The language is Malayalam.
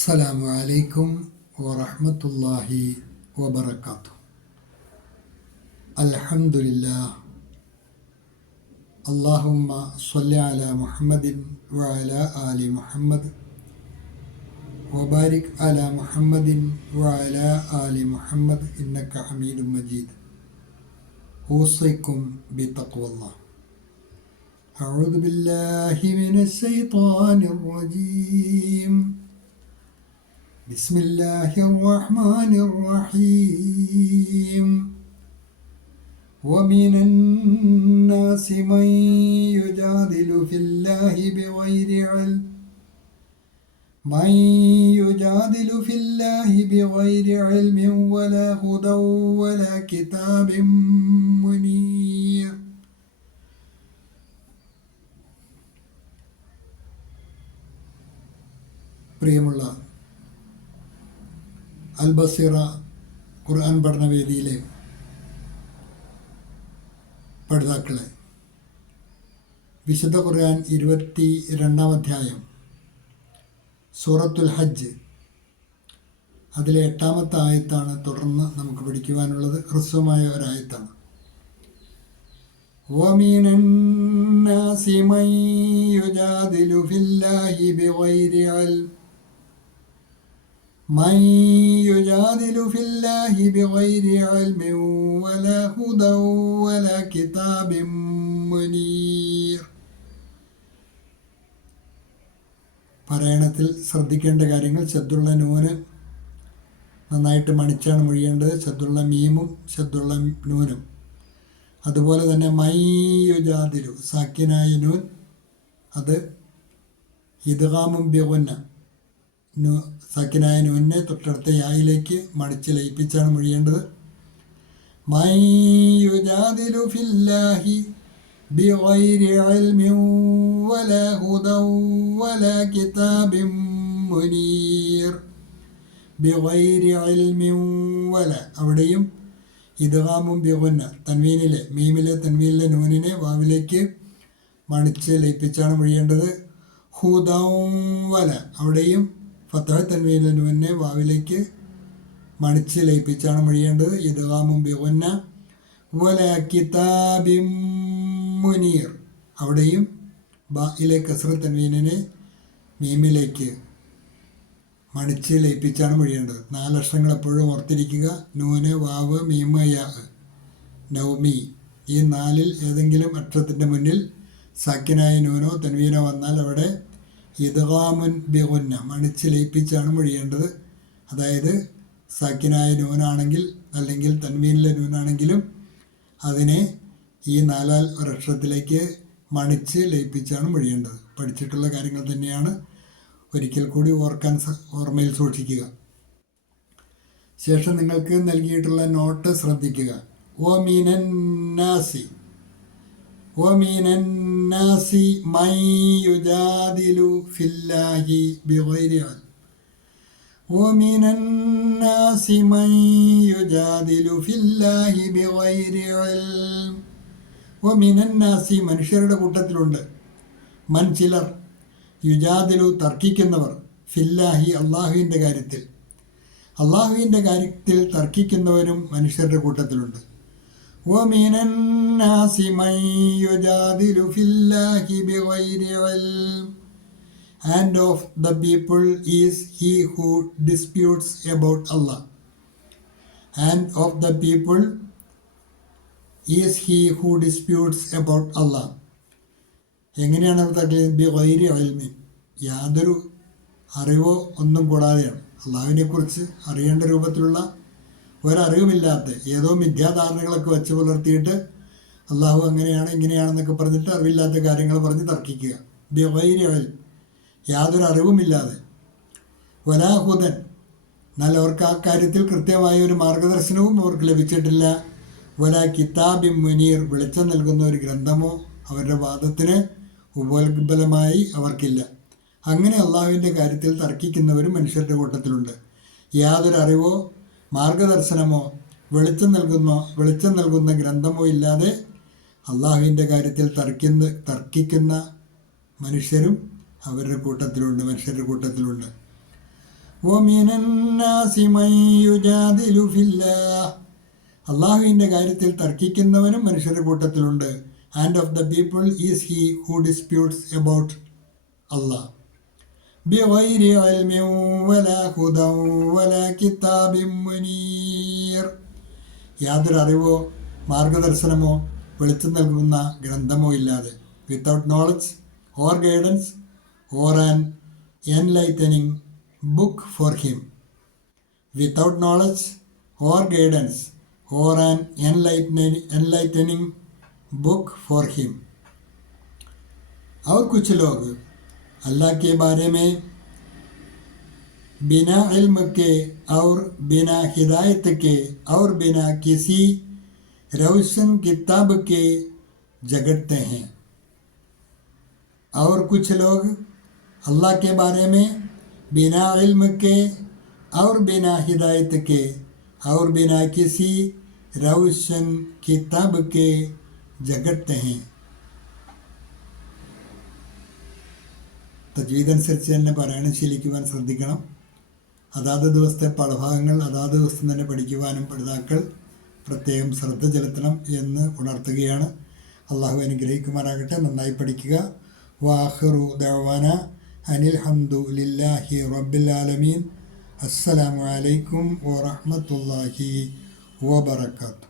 അസ്സലാമു അലൈക്കും വറഹ്മത്തുള്ളാഹി വബറകാതുഹു. അൽഹംദുലില്ലാഹ്. അല്ലാഹുമ്മ സ്വല്ലി അലാ മുഹമ്മദിൻ വഅലാ ആലി മുഹമ്മദ് വബാരിക് അലാ മുഹമ്മദിൻ വഅലാ ആലി മുഹമ്മദ് ഇന്നക ഹമീദും മജീദ്. ഊസിക്കും ബിത്തഖ്വല്ലാഹ്. അഊദു ബില്ലാഹി മിനശ് ശൈത്വാനിർ റജീം. بسم الله الرحمن الرحيم. ومن الناس من يجادل في الله بغير علم ولا هدى ولا كتاب منير. പ്രിയമുള്ള അൽ ബസീറ ഖുർആൻ പഠനവേദിയിലെ പഠിതാക്കളെ, വിശുദ്ധ ഖുർആൻ 22-ാം അധ്യായം സൂറത്തുൽ ഹജ്ജ്, അതിലെ 8-ാമത്തെ ആയത്താണ് തുടർന്ന് നമുക്ക് പഠിക്കുവാനുള്ളത്. ഹ്രസ്വമായ ഒരായത്താണ്. وَمِنَ النَّاسِ مَن يُجَادِلُ فِي اللَّهِ بِغَيْرِ عِلْمٍ ولا هدى ولا كتاب منير. പാരായണത്തിൽ ശ്രദ്ധിക്കേണ്ട കാര്യങ്ങൾ: ശദ്ദുള്ള നൂന് നന്നായിട്ട് മണിച്ചാണ് മൊഴിയേണ്ടത്. ശദ്ദുള്ള മീമും ശദ്ദുള്ള നൂനും. അതുപോലെ തന്നെ മൈ യുജാദിലു, സാക്കിനായ നൂൻ, അത് ഇദ്ഗാമും ബിഗുന്ന, സാക്കിനായ നൂനെ തൊട്ടടുത്ത യായിലേക്ക് മടിച്ച് ലയിപ്പിച്ചാണ് മൊഴിയേണ്ടത്. മൈ യുജാദിലു ഫില്ലാഹി ബിഗൈരി ഇൽമിൻ വലാ ഹുദൻ വലാ കിതാബിൻ മുനീർ. ബിഗൈരി ഇൽമിൻ വല, അവിടെയും ഇദ്ഗാമും ബിഗുന്ന, തൻവീനിലെ മീമിലെ തൻവീനിലെ നൂനിനെ വാവിലേക്ക് മണിച്ച് ലയിപ്പിച്ചാണ് മൊഴിയേണ്ടത്. ഹുദൻ വല, അവിടെയും ഫത്തഹ് തൻവീനിലെ നൂനിനെ വാവിലേക്ക് മണിച്ച് ലയിപ്പിച്ചാണ് മൊഴിയേണ്ടത്. ഇദ്ഗാമും ബിഗുന്ന. വലാ കിതാബിൻ മുനീർ, അവിടെയും ബായിലെ കസ്റ തൻവീനിനെ മീമിലേക്ക് മണിച്ച് ലയിപ്പിച്ചാണ് മൊഴിയേണ്ടത്. 4 അക്ഷരങ്ങൾ എപ്പോഴും ഓർത്തിരിക്കുക: നൂന്, വാവ്, മീമ്, യാ. നൗമി, ഈ 4-ൽ ഏതെങ്കിലും അക്ഷരത്തിൻ്റെ മുന്നിൽ സാക്കിനായ നൂനോ തൻവീനോ വന്നാൽ അവിടെ ഇദ്ഗാമുൻ ബിഗുന്ന, മണിച്ച് ലയിപ്പിച്ചാണ് മൊഴിയേണ്ടത്. അതായത് സാക്കിനായ നൂനാണെങ്കിൽ അല്ലെങ്കിൽ തൻവീനിലെ നൂനാണെങ്കിലും അതിനെ ഈ 4-ാൽ ഒരക്ഷരത്തിലേക്ക് മണിച്ച് ലയിപ്പിച്ചാണ് മൊഴിയേണ്ടത്. പഠിച്ചിട്ടുള്ള കാര്യങ്ങൾ തന്നെയാണ്, ഒരിക്കൽ കൂടി ഓർമ്മയിൽ സൂക്ഷിക്കുക. ശേഷം നിങ്ങൾക്ക് നൽകിയിട്ടുള്ള നോട്ട് ശ്രദ്ധിക്കുക. വമിനന്നാസി മൻ യുജാദിലു ഫില്ലാഹി ബിഗൈരി ഇൽം. വമിനന്നാസി മൻ യുജാദിലു ഫില്ലാഹി ബിഗൈരി ഇൽം. വമിനന്നാസി, മനുഷ്യരുടെ കൂട്ടത്തിലുണ്ട്. മൻ, ചിലർ. യുജാദിലു, തർക്കിക്കുന്നവർ. ഫില്ലാഹി, അള്ളാഹുവിൻ്റെ കാര്യത്തിൽ. അള്ളാഹുവിൻ്റെ കാര്യത്തിൽ തർക്കിക്കുന്നവരും മനുഷ്യരുടെ കൂട്ടത്തിലുണ്ട്. വമിനന്നാസി മൻ യുജാദിലു ഫില്ലാഹി ബിഗൈരി ഇൽം. And of the people is he who disputes about Allah. And of the people is he who disputes about Allah. എങ്ങനെയാണ് അവർ തർക്കിക്കുന്നത്? ബിഗൈരി ഇൽമിൻ, യാതൊരു അറിവോ ഒന്നും കൂടാതെയാണ്. അള്ളാഹുവിനെക്കുറിച്ച് അറിയേണ്ട രൂപത്തിലുള്ള ഒരറിവുമില്ലാത്ത ഏതോ മിഥ്യാധാരണകളൊക്കെ വെച്ച് പുലർത്തിയിട്ട് അള്ളാഹു അങ്ങനെയാണ് ഇങ്ങനെയാണെന്നൊക്കെ പറഞ്ഞിട്ട് അറിവില്ലാത്ത കാര്യങ്ങൾ പറഞ്ഞ് തർക്കിക്കുക. ബിഗൈരി ഇൽം, യാതൊരു അറിവുമില്ലാതെ. വലാ ഹുദൻ, എന്നാൽ അവർക്ക് ആ കാര്യത്തിൽ കൃത്യമായ ഒരു മാർഗദർശനവും അവർക്ക് ലഭിച്ചിട്ടില്ല. വലാ കിതാബിൻ മുനീർ, വെളിച്ചം നൽകുന്ന ഒരു ഗ്രന്ഥമോ അവരുടെ വാദത്തിന് ഉപോത്ബലമായി അവർക്കില്ല. അങ്ങനെ അള്ളാഹുവിൻ്റെ കാര്യത്തിൽ തർക്കിക്കുന്നവരും മനുഷ്യരുടെ കൂട്ടത്തിലുണ്ട്. യാതൊരു അറിവോ മാർഗദർശനമോ വെളിച്ചം നൽകുന്ന ഗ്രന്ഥമോ ഇല്ലാതെ അള്ളാഹുവിൻ്റെ കാര്യത്തിൽ തർക്കിക്കുന്ന മനുഷ്യരും മനുഷ്യരുടെ കൂട്ടത്തിലുണ്ട്. وَمِنَ النَّاسِ مَن يُجَادِلُ فِي اللَّهِ അള്ളാഹുവിൻ്റെ കാര്യത്തിൽ തർക്കിക്കുന്നവനും മനുഷ്യരുടെ കൂട്ടത്തിലുണ്ട്. And of the people is he who disputes about Allah ബിഗൈരി ഇൽമിൻ വലാ ഹുദൻ വലാ കിതാബിൻ മുനീർ. യാതൊരു അറിവോ മാർഗദർശനമോ വെളിച്ചം നൽകുന്ന ഗ്രന്ഥമോ ഇല്ലാതെ. Without knowledge or guidance or an enlightening book for him. Without knowledge or guidance और an enlightening book for him. और कुछ लोग अल्लाह के बारे में बिना इल्म के और बिना हिदायत के और बिना किसी रोशन किताब के झगड़ते हैं. और कुछ लोग अल्लाह के बारे में बिना इल्म के और बिना हिदायत के और बिना किसी रोशन किताब के झगड़ते हैं. തജ്വീദ് അനുസരിച്ച് തന്നെ പാരായണം ശീലിക്കുവാൻ ശ്രദ്ധിക്കണം. അതാത് ദിവസത്തെ പാഠഭാഗങ്ങൾ അതാത് ദിവസം തന്നെ പഠിക്കുവാനും പഠിതാക്കൾ പ്രത്യേകം ശ്രദ്ധ ചെലുത്തണം എന്ന് ഉണർത്തുകയാണ്. അള്ളാഹു അനുഗ്രഹിക്കുമാറാകട്ടെ. നന്നായി പഠിക്കുക. വാഹിറു ദഅ്വാന അനിൽ ഹംദു ലില്ലാഹി റബ്ബിൽ ആലമീൻ. അസ്സലാമു അലൈക്കും വറഹ്മത്തുള്ളാഹി വബറകാതുഹു.